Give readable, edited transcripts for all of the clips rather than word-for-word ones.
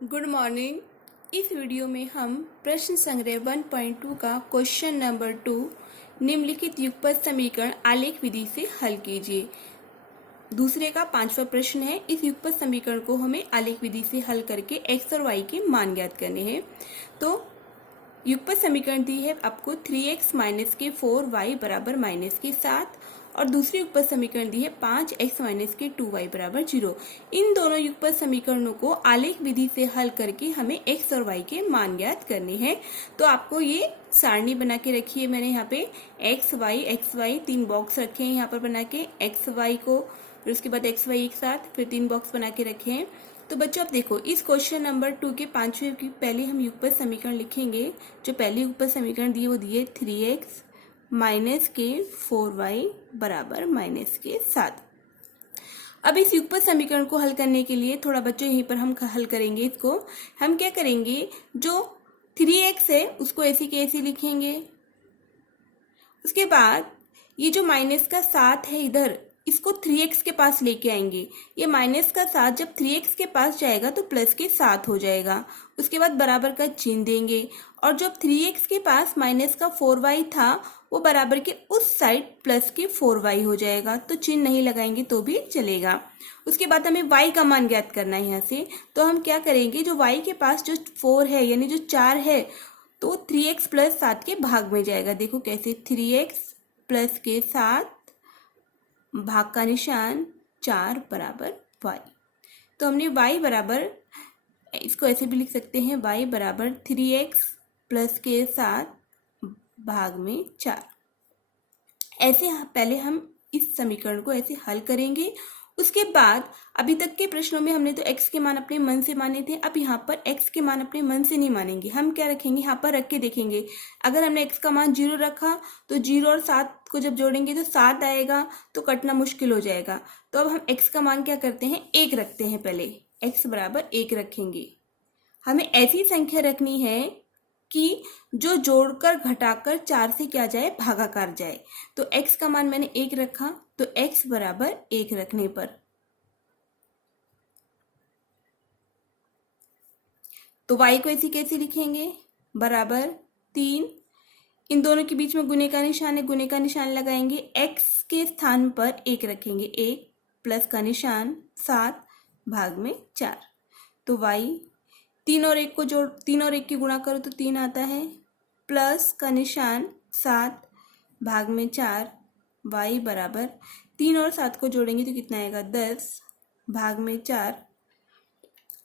Good morning. इस video में हम प्रश्न संग्रह 1.2 का क्वेश्चन नंबर 2 निम्नलिखित युगपत समीकरण आलेख विधि से हल कीजिए। दूसरे का 5वां प्रश्न है। इस युगपत समीकरण को हमें आलेख विधि से हल करके x और y के मान ज्ञात करने हैं। तो युगपत समीकरण दी है आपको 3x माइनस के 4y बराबर माइनस के 7 और दूसरी युगपत समीकरण दी है 5x माइनस के 2y बराबर 0। इन दोनों युगपत समीकरणों को आलेख विधि से हल करके हमें x और y के मान ज्ञात करने हैं। तो आपको ये सारणी बना के रखी है मैंने यहाँ पे x y 3 बॉक्स रखे हैं यहाँ पर बना के x y को, फिर उसके बाद x y एक साथ, फिर 3 बॉक्स बना के रखे हैं। तो बच्चों आप देखो इस क्वेश्चन नंबर 2 के 5वें की पहले हम युगपत समीकरण लिखेंगे। जो पहली युगपत समीकरण दी है वो दी है 3x माइनस के 4y बराबर माइनस के 7। अब इस युगपत समीकरण को हल करने के लिए थोड़ा बच्चों यहीं पर हम हल करेंगे। इसको हम क्या करेंगे, जो 3x है उसको ऐसे के ऐसे लिखेंगे। उसके बाद ये जो माइनस का 7 है इधर, इसको 3x के पास लेके आएंगे। ये माइनस का 7 जब 3x के पास जाएगा तो प्लस के 7 हो जाएगा। उसके बाद बराबर का चिन्ह देंगे और जब 3x के पास माइनस का 4y था वो बराबर के उस साइड प्लस के 4y हो जाएगा। तो चिन्ह नहीं लगाएंगे तो भी चलेगा। उसके बाद हमें y का मान ज्ञात करना है यहाँ से। तो हम क्या करेंगे, जो y के पास जो 4 है यानी जो 4 है तो 3x प्लस 7 के भाग में जाएगा। देखो कैसे, 3x प्लस के 7 भाग का निशान 4 बराबर y। तो हमने y बराबर, इसको ऐसे भी लिख सकते हैं, y बराबर 3x प्लस के 7 भाग में 4। ऐसे पहले हम इस समीकरण को ऐसे हल करेंगे। उसके बाद अभी तक के प्रश्नों में हमने तो x के मान अपने मन से माने थे, अब यहाँ पर x के मान अपने मन से नहीं मानेंगे। हम क्या रखेंगे, यहाँ पर रख के देखेंगे। अगर हमने x का मान 0 रखा तो 0 और 7 को जब जोड़ेंगे तो 7 आएगा, तो कटना मुश्किल हो जाएगा। तो अब हम x का मान क्या करते हैं, 1 रखते हैं। पहले x बराबर 1 रखेंगे। हमें ऐसी संख्या रखनी है कि जो जोड़कर घटाकर 4 से क्या जाए, भागाकार जाए। तो x का मान मैंने 1 रखा, तो x बराबर 1 रखने पर तो y को ऐसे कैसे लिखेंगे, बराबर 3। इन दोनों के बीच में गुणे का निशान है, गुणे का निशान लगाएंगे। x के स्थान पर 1 रखेंगे, 1 प्लस का निशान 7 भाग में 4। तो y 3 और 1 को जोड़, 3 और 1 की गुणा करो तो 3 आता है, प्लस का निशान 7 भाग में 4। y बराबर 3 और 7 को जोड़ेंगे तो कितना आएगा, 10 भाग में 4।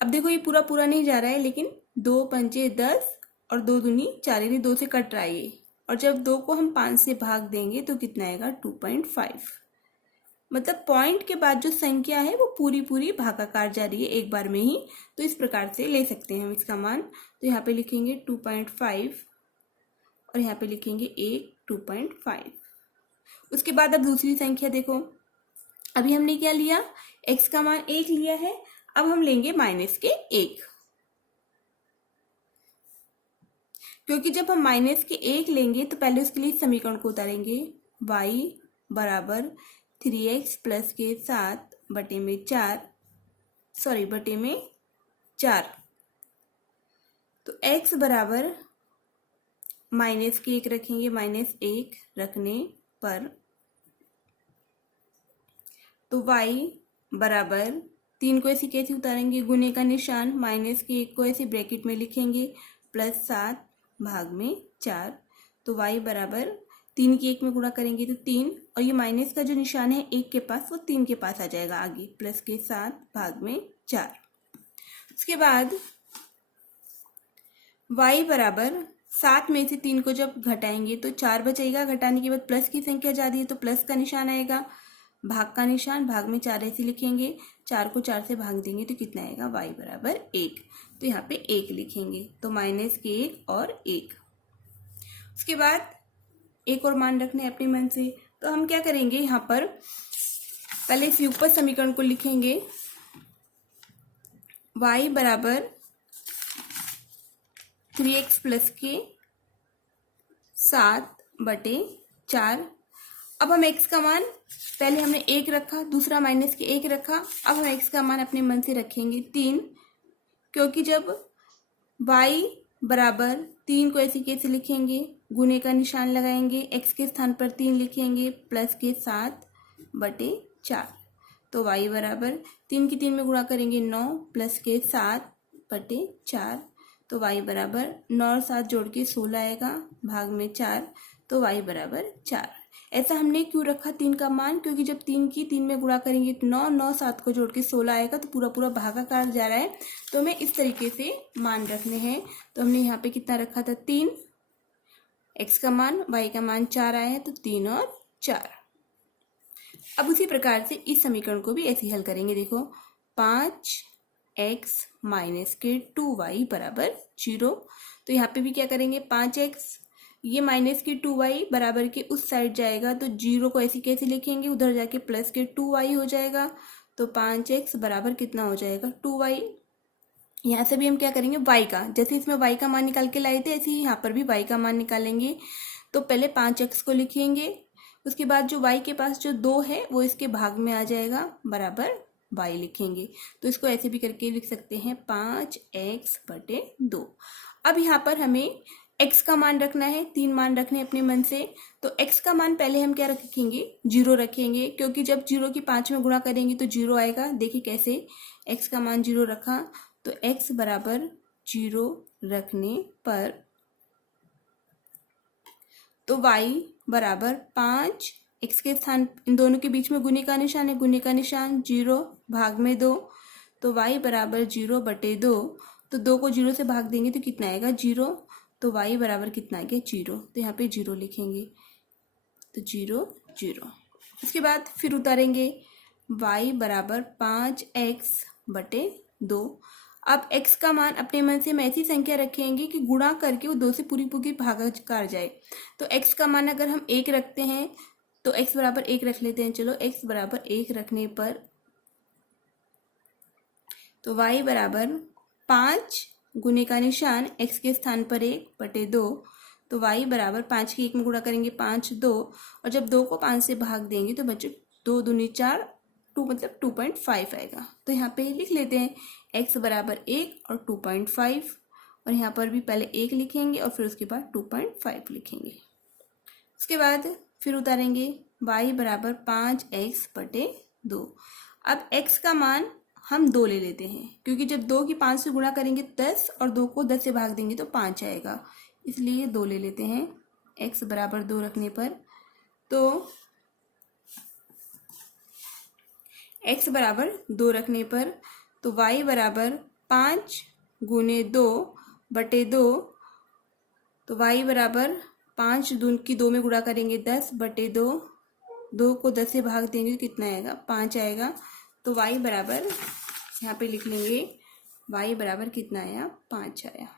अब देखो ये पूरा पूरा नहीं जा रहा है, लेकिन 2 पंचे 10 और 2 दूनी 4, यानी 2 से कट रहा है ये। और जब 2 को हम 5 से भाग देंगे तो कितना आएगा, 2.5। मतलब पॉइंट के बाद जो संख्या है वो पूरी पूरी भागाकार जा रही है एक बार में ही। तो इस प्रकार से ले सकते हैं हम इसका मान। तो यहाँ पे लिखेंगे 2.5 और यहाँ पे लिखेंगे 2.5। उसके बाद अब दूसरी संख्या देखो, अभी हमने क्या लिया, x का मान 1 लिया है। अब हम लेंगे माइनस के 1, क्योंकि जब हम माइनस के 1 लेंगे तो पहले उसके लिए समीकरण को उतारेंगे। y बराबर 3x प्लस के 7 बटे में 4, सॉरी बटे में 4। तो x बराबर माइनस के 1 रखेंगे, माइनस 1 रखने पर तो y बराबर 3 को ऐसे कैसे उतारेंगे, गुणे का निशान, माइनस के 1 को ऐसे ब्रैकेट में लिखेंगे, प्लस 7 भाग में 4। तो y बराबर 3 की 1 में गुणा करेंगे तो 3, और ये माइनस का जो निशान है 1 के पास वो 3 के पास आ जाएगा आगे, प्लस के 7 भाग में 4। उसके बाद y बराबर 7 में से 3 को जब घटाएंगे तो 4 बचेगा। घटाने के बाद प्लस की संख्या जा रही है तो प्लस का निशान आएगा, भाग का निशान, भाग में 4 ऐसे लिखेंगे। 4 को 4 से भाग देंगे तो कितना आएगा, y बराबर 1। तो यहाँ पे 1 लिखेंगे। तो माइनस के 1 और 1। उसके बाद एक और मान रखने अपने मन से। तो हम क्या करेंगे, यहाँ पर पहले इस युगपत समीकरण को लिखेंगे। y बराबर 3x प्लस के 7 बटे 4। अब हम x का मान, पहले हमने 1 रखा, दूसरा माइनस के 1 रखा। अब हम x का मान अपने मन से रखेंगे 3 क्योंकि जब y बराबर 3 को ऐसे कैसे लिखेंगे, गुने का निशान लगाएंगे, x के स्थान पर 3 लिखेंगे प्लस के 7/4। तो y बराबर 3 की 3 में गुणा करेंगे 9 प्लस के 7/4। तो y बराबर 9 और 7 जोड़ के 16 आएगा, भाग में 4। तो y बराबर 4। ऐसा हमने क्यों रखा 3 का मान, क्योंकि जब 3 की 3 में गुणा करेंगे तो 9 9 7 को जोड़ के 16 आएगा, तो पूरा पूरा भागाकार जा रहा है, तो हमें इस तरीके से मान रखने हैं। तो हमने यहाँ पे कितना रखा था 3, x का मान, y का मान 4 आया है, तो 3 और 4। अब उसी प्रकार से इस समीकरण को भी ऐसे हल करेंगे। देखो 5x माइनस के 2y बराबर 0। तो यहाँ पे भी क्या करेंगे, 5x ये माइनस के 2y बराबर के उस साइड जाएगा, तो 0 को ऐसे कैसे लिखेंगे, उधर जाके प्लस के 2y हो जाएगा। तो 5x बराबर कितना हो जाएगा 2y। यहाँ से भी हम क्या करेंगे y का, जैसे इसमें y का मान निकाल के लाए थे ऐसे ही यहाँ पर भी y का मान निकालेंगे। तो पहले 5x को लिखेंगे, उसके बाद जो y के पास जो 2 है वो इसके भाग में आ जाएगा, बराबर y लिखेंगे। तो इसको ऐसे भी करके लिख सकते हैं 5x/2। अब यहाँ पर हमें x का मान रखना है, 3 मान रखने अपने मन से। तो x का मान पहले हम क्या रखेंगे, 0 रखेंगे, क्योंकि जब 0 की 5 में गुणा करेंगे तो 0 आएगा। देखिए कैसे x का मान 0 रखा, तो x बराबर 0 रखने पर तो y बराबर 5, x के स्थान इन दोनों के बीच में गुने का निशान है, गुने का निशान 0 भाग में 2। तो y बराबर 0/2। तो 2 को 0 से भाग देंगे तो कितना आएगा 0। तो y बराबर कितना आ गया 0। तो यहाँ पे 0 लिखेंगे, तो 0 0। उसके बाद फिर उतारेंगे y बराबर 5x/2। अब x का मान अपने मन से हम ऐसी संख्या रखेंगे कि गुणा करके वो 2 से पूरी पूरी भागाकार जाए। तो x का मान अगर हम 1 रखते हैं तो x बराबर 1 रख लेते हैं। चलो x बराबर 1 रखने पर तो y बराबर 5 गुने का निशान x के स्थान पर 1/2। तो y बराबर 5 की 1 में गुणा करेंगे 5 2, और जब 2 को 5 से भाग देंगे तो बच्चे 2 दूनी 4, 2 मतलब 2.5 आएगा। तो यहाँ पे लिख लेते हैं x बराबर 1 और 2.5, और यहाँ पर भी पहले 1 लिखेंगे और फिर उसके बाद 2.5 लिखेंगे। उसके बाद फिर उतारेंगे y बराबर 5x/2। अब x का मान हम 2 ले लेते हैं, क्योंकि जब 2 की 5 से गुणा करेंगे 10 और 2 को 10 से भाग देंगे तो 5 आएगा, इसलिए 2 ले लेते हैं। x बराबर 2 रखने पर तो x बराबर 2 रखने पर तो y बराबर 5 गुने 2/2। तो y बराबर 5 दून की 2 में गुणा करेंगे 10/2, 2 को 10 से भाग देंगे तो कितना आएगा 5 आएगा। तो y बराबर यहाँ पे लिख लेंगे y बराबर कितना आया 5 आया।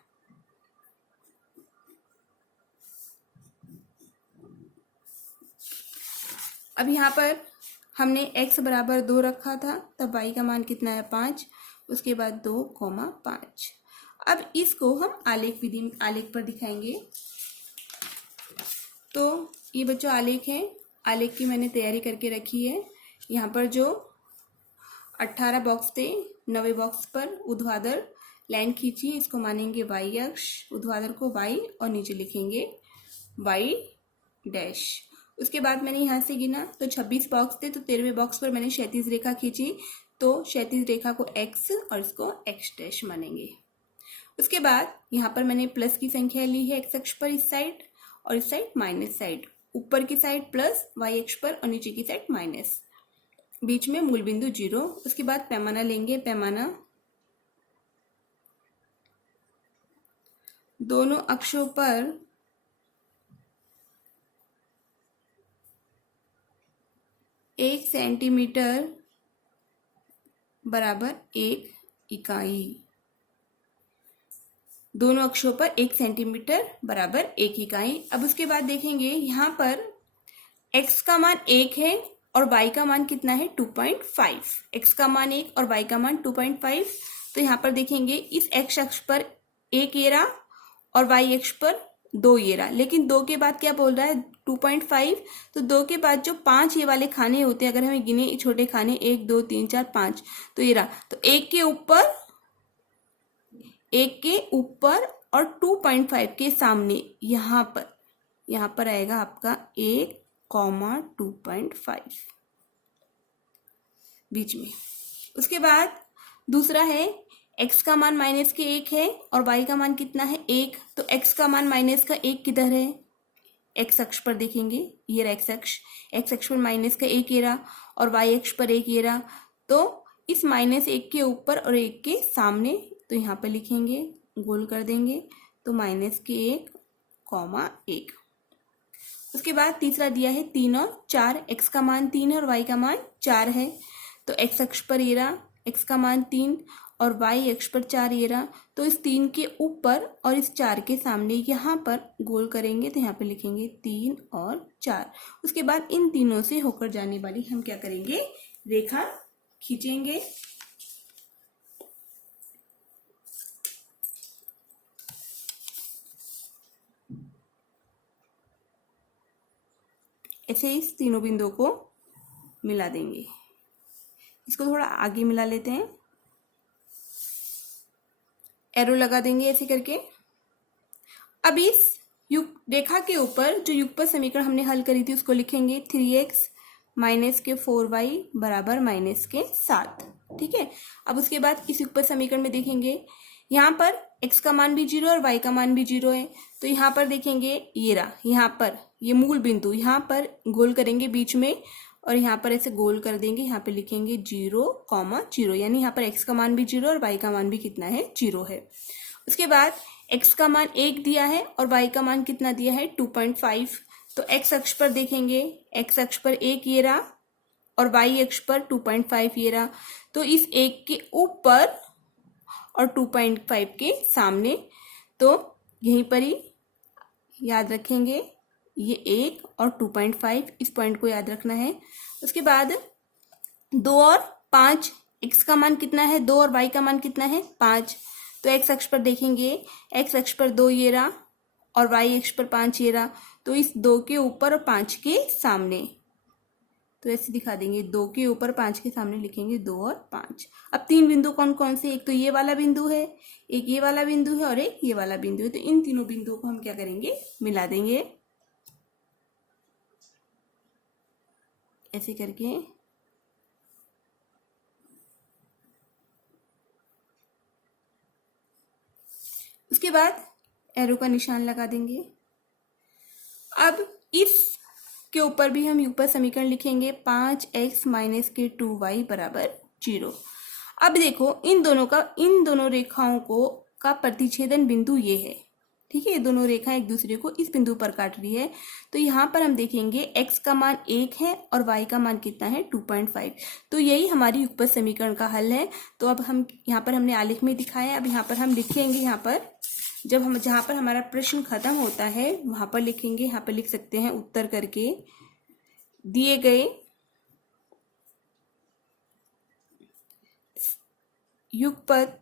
अब यहाँ पर हमने x बराबर 2 रखा था, तब y का मान कितना है 5, उसके बाद 2,5। अब इसको हम आलेख पर दिखाएंगे। तो ये बच्चों आलेख है, आलेख की मैंने तैयारी करके रखी है। यहाँ पर जो 18 बॉक्स थे, 9वें बॉक्स पर ऊर्ध्वाधर लाइन खींची, इसको मानेंगे y अक्ष, ऊर्ध्वाधर को y और नीचे लिखेंगे y'। उसके बाद मैंने यहाँ से गिना तो 26 बॉक्स थे, तो 13वें बॉक्स पर मैंने क्षैतिज रेखा खींची, तो क्षैतिज रेखा को x और इसको x' मानेंगे। उसके बाद यहाँ पर मैंने प्लस की संख्या ली है x अक्ष पर इस साइड, और इस साइड माइनस साइड, ऊपर की साइड प्लस y अक्ष पर और नीचे की साइड माइनस, बीच में मूल बिंदु 0। उसके बाद पैमाना लेंगे, पैमाना दोनों अक्षों पर 1 सेंटीमीटर बराबर 1 इकाई। दोनों अक्षों पर 1 सेंटीमीटर बराबर 1 इकाई। अब उसके बाद देखेंगे यहाँ पर x का मान 1 है और y का मान कितना है 2.5। x का मान 1 और y का मान 2.5। तो यहाँ पर देखेंगे इस x अक्ष पर 1 येरा और y अक्ष पर 2 येरा, लेकिन 2 के बाद क्या बोल रहा है 2.5। तो 2 के बाद जो 5 ये वाले खाने होते हैं, अगर हमें गिने छोटे खाने 1 2 3 4 5, तो ये रहा। तो 1 के ऊपर 1 के ऊपर और 2.5 के सामने यहाँ पर आएगा आपका 1, 2.5 बीच में। उसके बाद दूसरा है x का मान माइनस के 1 है और y का मान कितना है 1। तो x का मान माइनस का 1 किधर है, x अक्ष पर देखेंगे, ये रहा x अक्ष पर माइनस का 1 ये रहा और y अक्ष पर 1 ये रहा। तो इस माइनस 1 के ऊपर और 1 के सामने, तो यहाँ पर लिखेंगे, गोल कर देंगे, तो माइनस के 1, 1। उसके बाद तीसरा दिया है 3 और 4, x का मान 3 है और y का मान 4 है। तो x अक्ष पर ये रहा x का मान 3 और y अक्ष पर 4 ये रहा। तो इस 3 के ऊपर और इस 4 के सामने यहाँ पर गोल करेंगे, तो यहाँ पे लिखेंगे 3 और 4। उसके बाद इन तीनों से होकर जाने वाली हम क्या करेंगे, रेखा खींचेंगे। ऐसे इस तीनों बिंदुओं को मिला देंगे। इसको थोड़ा आगे मिला लेते हैं, एरो लगा देंगे ऐसे करके। अब इस रेखा के ऊपर जो युगपत समीकरण हमने हल करी थी उसको लिखेंगे 3x माइनस के 4y बराबर माइनस के 7। ठीक है। अब उसके बाद इस युगपत समीकरण में देखेंगे, यहाँ पर x का मान भी 0 और y का मान भी 0 है। तो यहाँ पर देखेंगे ये रहा, यहाँ पर ये मूल बिंदु, यहाँ पर गोल करेंगे बीच में और यहाँ पर ऐसे गोल कर देंगे, यहाँ पे लिखेंगे 0, 0, यानी यहाँ पर x का मान भी 0 और y का मान भी कितना है, 0 है। उसके बाद x का मान 1 दिया है और y का मान कितना दिया है, 2.5। तो x अक्ष पर देखेंगे, x अक्ष पर 1 ये रहा और y अक्ष पर 2.5 ये रहा। तो इस 1 के ऊपर और 2.5 के सामने, तो यहीं पर ही याद रखेंगे, ये 1 और 2.5, इस पॉइंट को याद रखना है। उसके बाद 2 और 5, x का मान कितना है 2 और y का मान कितना है 5। तो x अक्ष पर देखेंगे, x अक्ष पर 2 ये रहा और y अक्ष पर 5 ये रहा। तो इस 2 के ऊपर और 5 के सामने, तो ऐसे दिखा देंगे, 2 के ऊपर 5 के सामने लिखेंगे 2 और 5। अब 3 बिंदु कौन कौन से, एक तो ये वाला बिंदु है, एक ये वाला बिंदु है और एक ये वाला बिंदु है। तो इन तीनों बिंदुओं को हम क्या करेंगे, मिला देंगे ऐसे करके। उसके बाद एरो का निशान लगा देंगे। अब इस के ऊपर भी हम युगपत समीकरण लिखेंगे, 5x माइनस के 2y बराबर 0। अब देखो इन दोनों रेखाओं का प्रतिच्छेदन बिंदु ये है। ठीक है, ये दोनों रेखाएं एक दूसरे को इस बिंदु पर काट रही है। तो यहाँ पर हम देखेंगे x का मान 1 है और y का मान कितना है 2.5। तो यही हमारी युगपत समीकरण का हल है। तो अब हम यहाँ पर हमने आलेख में दिखाया है, अब यहाँ पर हम लिखेंगे, यहाँ पर जहाँ पर हमारा प्रश्न खत्म होता है वहां पर लिखेंगे। यहाँ पर लिख सकते हैं उत्तर करके, दिए गए युगपत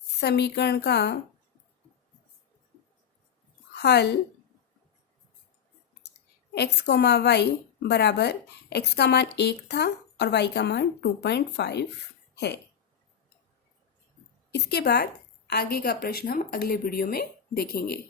समीकरण का हल x, y बराबर x का मान 1 था और y का मान 2.5 है। इसके बाद आगे का प्रश्न हम अगले वीडियो में देखेंगे।